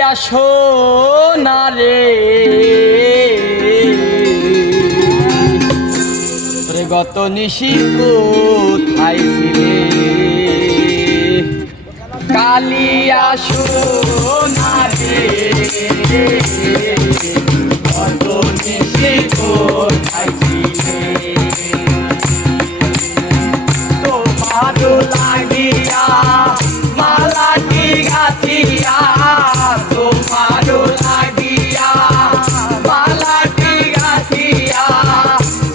কালিয়া সোনারে গত নিশি কোথায় ছিলে কালিয়া সোনারে গত নিশি কোথায় ছিলে তোমার লাগিয়া মালাটি গাথিয়া তোমার লাগিয়া মালাটি গাথিয়া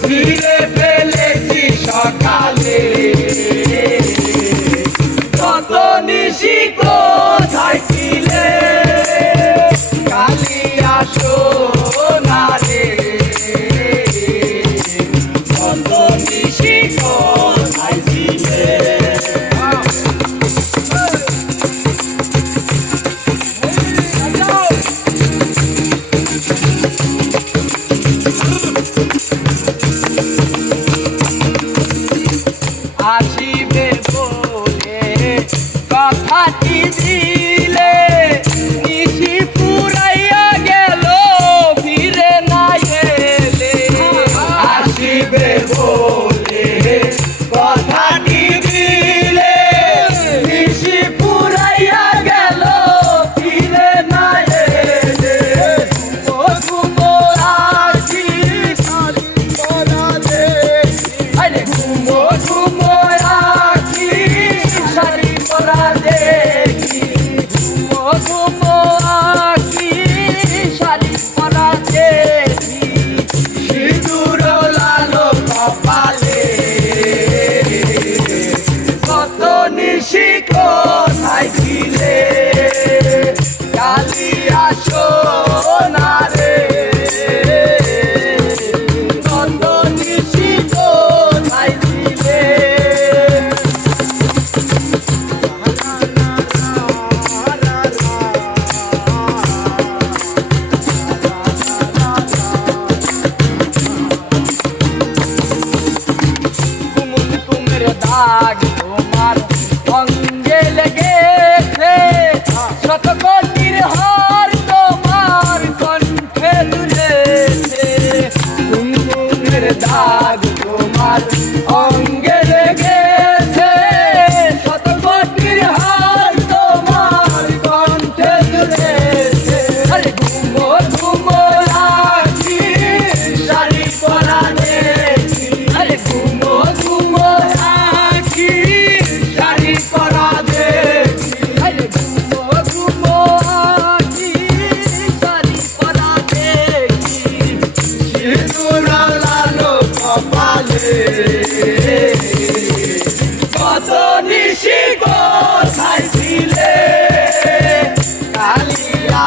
ধীরে ফেলেছি সকালে কত নিশি কোথায় ছিলে কালিয়া সোনারে কত নিশি কোথায় ছিলে আসিবে বলে কথাটি দিলে নিশি পুরাইয়া গেল ফিরে না এলে আসিবে বলে কথাটি দিলে নিশি পুরাইয়া গেল ফিরে না এলে ও ঘুমো আসি পরা দে আরে ঘুমো ঘুমো কোথায় ছিলে কালিয়া সোনারে কত নিশি কোথায় ছিলে কুমকুমের দাগ তোমার অঙ্গে লেগেছে শত কোটির হার তোমার কণ্ঠে দুলেছে কুমকুমের দাগ তোমার অঙ্গে লেগেছে শত কোটির হার তোমার কণ্ঠে দুলেছে আরে ঘুমো ঘুমো রাখি শাড়ি পরা দেখি আরে ঘুমো ঘুমো রাখি শাড়ি পরা দেখি আরে ঘুমো ঘুমো রাখি শাড়ি পরা দেখি সিঁদুর লালো কপালে কত নিশি কোথায় ছিলে কালিয়া